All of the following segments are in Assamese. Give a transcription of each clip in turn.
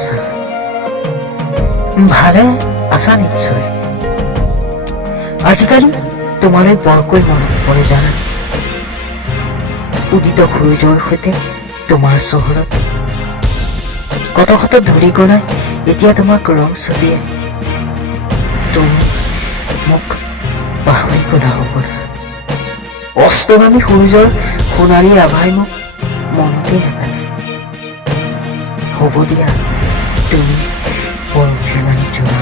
আছা? ভালে আছা নিশ্চয়। আজিকালি তোমালৈ বৰকৈ মনত পৰে জানা। উদিত সূৰ্যৰ সৈতে তোমাৰ চহৰত কত কত ধূলি গলাই এতিয়া তোমাক ৰং ছটিয়াই। তুমি মোক পাহৰি গলা হ'বলা। অস্তগামী সূৰ্যৰ সোণালী আভাই মোক মনতে নেপেলায়। হ'ব দিয়া, তুমি পৰফিমানি যোৱা।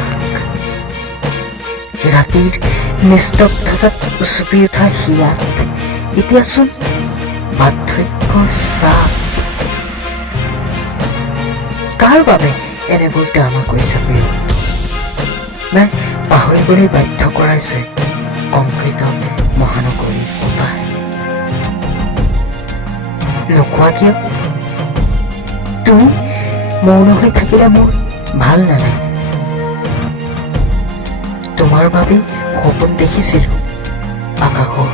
ৰাতিৰ নিস্তব্ধতাত উচপি উঠা হিয়াত এতিয়াচোন বাৰ্ধক্যৰ চাপ। কাৰ বাবে এনেবোৰ ড্ৰামা কৰিছা প্ৰিয়? নাই পাহৰিবলৈ বাধ্য কৰাইছে কংক্ৰিট মহানগৰীৰ উপায়। নোকোৱা কিয়? তুমি মৌন হৈ থাকিলে মোৰ ভাল নালাগে। তোমাৰ বাবে সপোন দেখিছিলো আকাশৰ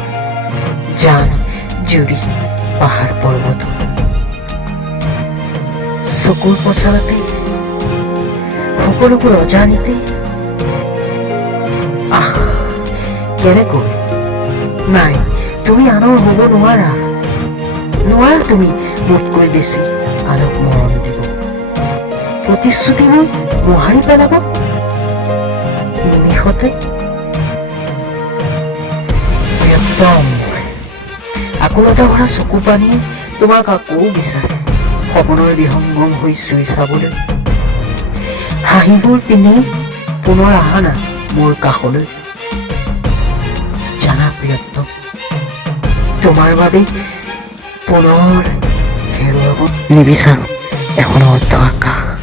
জান জুৰি পাহাৰ পৰ্বত। চকুৰ পচাৰতে সকলোবোৰ অজানিতে। আহ কেনেকৈ? নাই তুমি আনৰ হ'ব নোৱাৰা। নোৱাৰা তুমি মোতকৈ বেছি আনক মৰম দিব, প্ৰতিশ্ৰুতিবোৰ মোহাৰি পেলাব নিমিষতে। প্ৰিয়তম, আকুলতা ভৰা চকু পানীয়ে তোমাক আকৌ বিচাৰে সপোনৰ বিহংগম হৈ চুই চাবলৈ। হাঁহিবোৰ পিন্ধি পুনৰ আহা না মোৰ কাষলৈ। জানা প্ৰিয়তম, তোমাৰ বাবে পুনৰ হেৰুৱাব নিবিচাৰো এখন অৰ্ধ আকাশ।